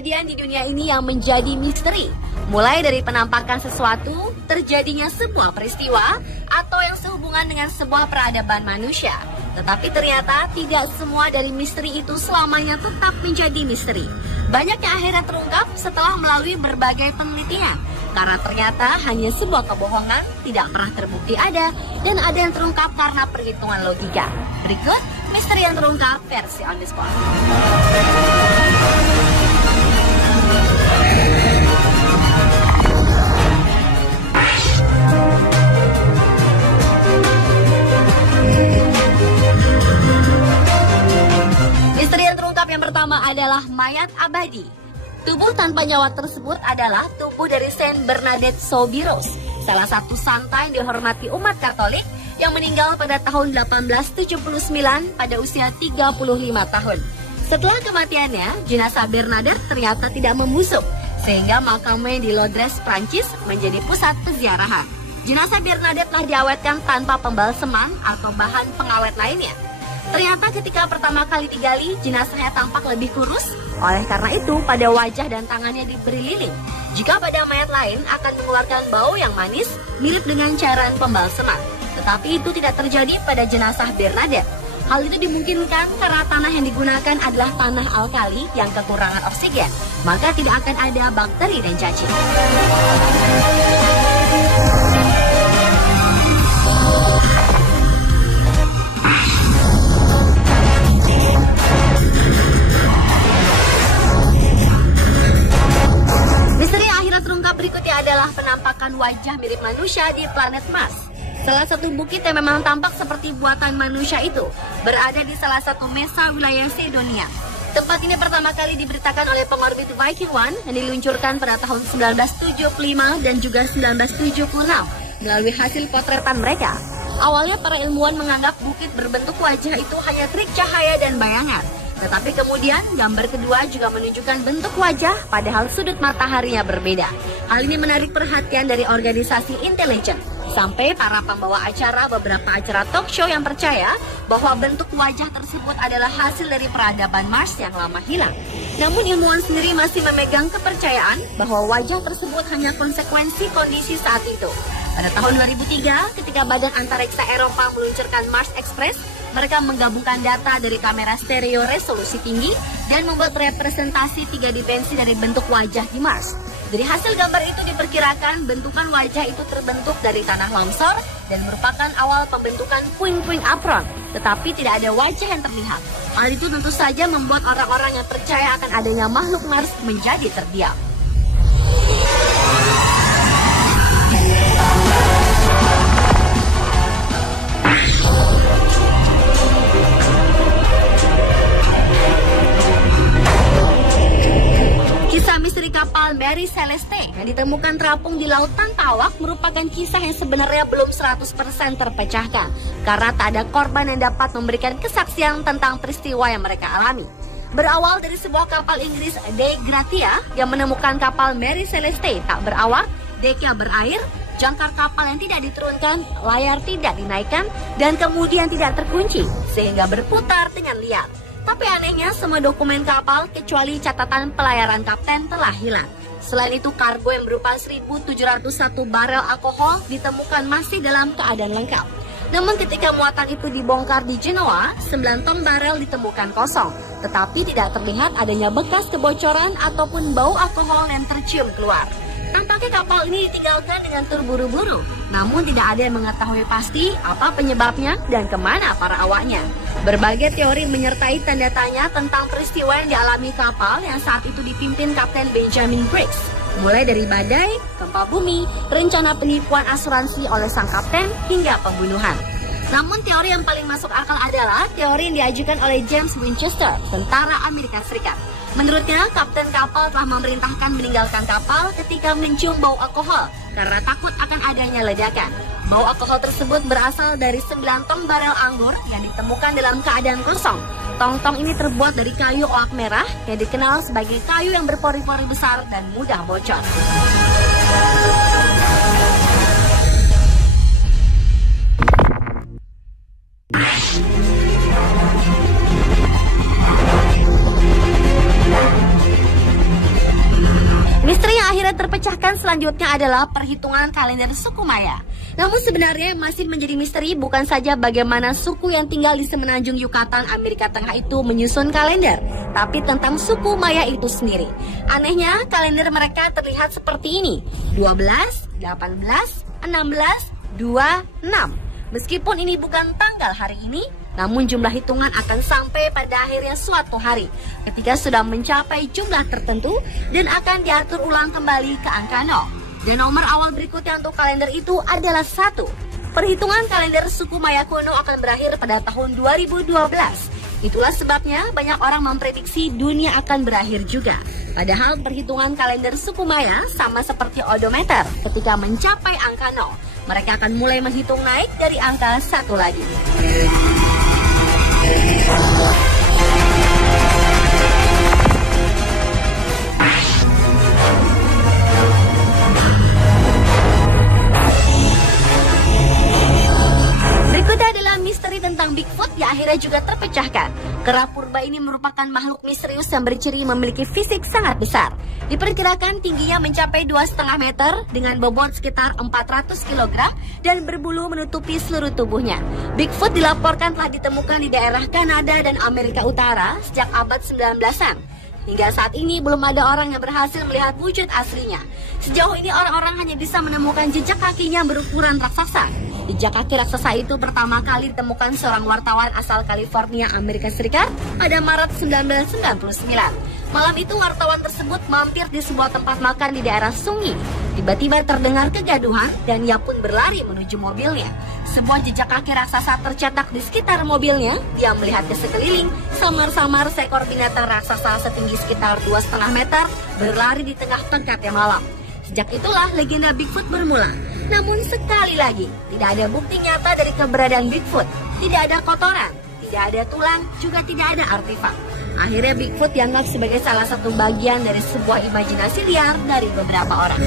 kejadian di dunia ini yang menjadi misteri. Mulai dari penampakan sesuatu, terjadinya sebuah peristiwa, atau yang sehubungan dengan sebuah peradaban manusia. Tetapi ternyata tidak semua dari misteri itu selamanya tetap menjadi misteri. Banyak yang akhirnya terungkap setelah melalui berbagai penelitian. Karena ternyata hanya sebuah kebohongan tidak pernah terbukti ada, dan ada yang terungkap karena perhitungan logika. Berikut misteri yang terungkap versi On The Spot. Misteri yang terungkap yang pertama adalah mayat abadi. Tubuh tanpa nyawa tersebut adalah tubuh dari Saint Bernadette Soubirous, salah satu santa yang dihormati umat Katolik yang meninggal pada tahun 1879 pada usia 35 tahun. Setelah kematiannya, jenazah Bernadette ternyata tidak membusuk, sehingga makamnya di Londres, Prancis menjadi pusat peziarahan. Jenazah Bernadette telah diawetkan tanpa pembalseman atau bahan pengawet lainnya. Ternyata ketika pertama kali digali, jenazahnya tampak lebih kurus. Oleh karena itu, pada wajah dan tangannya diberi lilin. Jika pada mayat lain akan mengeluarkan bau yang manis, mirip dengan cairan pembalseman. Tetapi itu tidak terjadi pada jenazah Bernadette. Hal itu dimungkinkan karena tanah yang digunakan adalah tanah alkali yang kekurangan oksigen. Maka tidak akan ada bakteri dan cacing. Berikutnya adalah penampakan wajah mirip manusia di planet Mars. Salah satu bukit yang memang tampak seperti buatan manusia itu berada di salah satu mesa wilayah Sedonia. Tempat ini pertama kali diberitakan oleh pengorbit Viking 1 yang diluncurkan pada tahun 1975 dan juga 1976 melalui hasil potretan mereka. Awalnya para ilmuwan menganggap bukit berbentuk wajah itu hanya trik cahaya dan bayangan. Tetapi kemudian gambar kedua juga menunjukkan bentuk wajah padahal sudut mataharinya berbeda. Hal ini menarik perhatian dari organisasi intelijen. Sampai para pembawa acara beberapa acara talk show yang percaya bahwa bentuk wajah tersebut adalah hasil dari peradaban Mars yang lama hilang. Namun ilmuwan sendiri masih memegang kepercayaan bahwa wajah tersebut hanya konsekuensi kondisi saat itu. Pada tahun 2003, ketika Badan Antariksa Eropa meluncurkan Mars Express, mereka menggabungkan data dari kamera stereo resolusi tinggi dan membuat representasi 3 dimensi dari bentuk wajah di Mars. Dari hasil gambar itu diperkirakan bentukan wajah itu terbentuk dari tanah longsor dan merupakan awal pembentukan puing-puing apron, tetapi tidak ada wajah yang terlihat. Hal itu tentu saja membuat orang-orang yang percaya akan adanya makhluk Mars menjadi terdiam. Kisah misteri kapal Mary Celeste yang ditemukan terapung di laut tanpa awak merupakan kisah yang sebenarnya belum 100% terpecahkan karena tak ada korban yang dapat memberikan kesaksian tentang peristiwa yang mereka alami. Berawal dari sebuah kapal Inggris De Gratia yang menemukan kapal Mary Celeste tak berawak, deknya berair, jangkar kapal yang tidak diturunkan, layar tidak dinaikkan, dan kemudian tidak terkunci sehingga berputar dengan liar. Tapi anehnya semua dokumen kapal kecuali catatan pelayaran kapten telah hilang. Selain itu kargo yang berupa 1.701 barel alkohol ditemukan masih dalam keadaan lengkap. Namun ketika muatan itu dibongkar di Genoa, 9 ton barel ditemukan kosong. Tetapi tidak terlihat adanya bekas kebocoran ataupun bau alkohol yang tercium keluar. Tampaknya kapal ini ditinggalkan dengan terburu-buru. Namun tidak ada yang mengetahui pasti apa penyebabnya dan kemana para awaknya. Berbagai teori menyertai tanda tanya tentang peristiwa yang dialami kapal yang saat itu dipimpin Kapten Benjamin Briggs. Mulai dari badai, gempa bumi, rencana penipuan asuransi oleh sang kapten, hingga pembunuhan. Namun teori yang paling masuk akal adalah teori yang diajukan oleh James Winchester, tentara Amerika Serikat. Menurutnya, kapten kapal telah memerintahkan meninggalkan kapal ketika mencium bau alkohol karena takut akan adanya ledakan. Bau alkohol tersebut berasal dari 9 tong barel anggur yang ditemukan dalam keadaan kosong. Tong-tong ini terbuat dari kayu oak merah yang dikenal sebagai kayu yang berpori-pori besar dan mudah bocor. selanjutnya adalah perhitungan kalender suku Maya. Namun sebenarnya masih menjadi misteri bukan saja bagaimana suku yang tinggal di semenanjung Yucatan, Amerika Tengah itu menyusun kalender, tapi tentang suku Maya itu sendiri. Anehnya, kalender mereka terlihat seperti ini: 12, 18, 16, 26. Meskipun ini bukan tanggal hari ini, namun jumlah hitungan akan sampai pada akhirnya suatu hari ketika sudah mencapai jumlah tertentu dan akan diatur ulang kembali ke angka 0. Dan nomor awal berikutnya untuk kalender itu adalah 1. Perhitungan kalender suku Maya kuno akan berakhir pada tahun 2012. Itulah sebabnya banyak orang memprediksi dunia akan berakhir juga. Padahal perhitungan kalender suku Maya sama seperti odometer. Ketika mencapai angka 0, mereka akan mulai menghitung naik dari angka 1 lagi. Berikutnya adalah misteri tentang Bigfoot yang akhirnya juga terpecahkan. Kera purba ini merupakan makhluk misterius yang berciri memiliki fisik sangat besar. Diperkirakan tingginya mencapai 2,5 meter dengan bobot sekitar 400 kg dan berbulu menutupi seluruh tubuhnya. Bigfoot dilaporkan telah ditemukan di daerah Kanada dan Amerika Utara sejak abad 19-an. Hingga saat ini belum ada orang yang berhasil melihat wujud aslinya. Sejauh ini orang-orang hanya bisa menemukan jejak kakinya berukuran raksasa. Jejak kaki raksasa itu pertama kali ditemukan seorang wartawan asal California, Amerika Serikat pada Maret 1999. Malam itu wartawan tersebut mampir di sebuah tempat makan di daerah Sungi. Tiba-tiba terdengar kegaduhan dan ia pun berlari menuju mobilnya. Sebuah jejak kaki raksasa tercetak di sekitar mobilnya. Dia melihat ke sekeliling, samar-samar seekor binatang raksasa setinggi sekitar 2,5 meter berlari di tengah pekatnya malam. Sejak itulah legenda Bigfoot bermula. Namun sekali lagi, tidak ada bukti nyata dari keberadaan Bigfoot. Tidak ada kotoran, tidak ada tulang, juga tidak ada artefak. Akhirnya Bigfoot dianggap sebagai salah satu bagian dari sebuah imajinasi liar dari beberapa orang.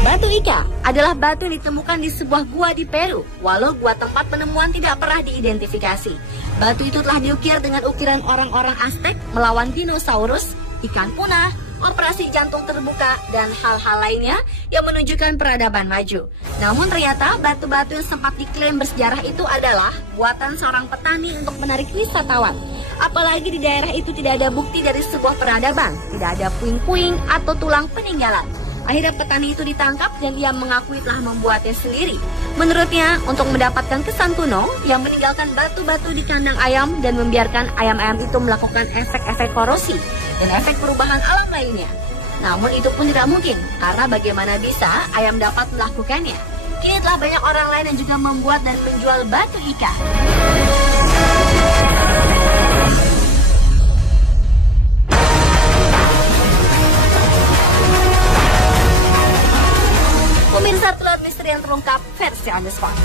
Batu Ica adalah batu yang ditemukan di sebuah gua di Peru, walau gua tempat penemuan tidak pernah diidentifikasi. Batu itu telah diukir dengan ukiran orang-orang Aztec melawan dinosaurus, ikan punah, operasi jantung terbuka, dan hal-hal lainnya yang menunjukkan peradaban maju. Namun ternyata batu-batu yang sempat diklaim bersejarah itu adalah buatan seorang petani untuk menarik wisatawan. Apalagi di daerah itu tidak ada bukti dari sebuah peradaban, tidak ada puing-puing atau tulang peninggalan. Akhirnya petani itu ditangkap dan ia mengakui telah membuatnya sendiri. Menurutnya, untuk mendapatkan kesan kuno, ia meninggalkan batu-batu di kandang ayam dan membiarkan ayam-ayam itu melakukan efek-efek korosi dan efek perubahan alam lainnya. Namun itu pun tidak mungkin, karena bagaimana bisa ayam dapat melakukannya? Kini telah banyak orang lain yang juga membuat dan menjual batu Ica. Pemirsa, telur misteri yang terungkap versi on the spot.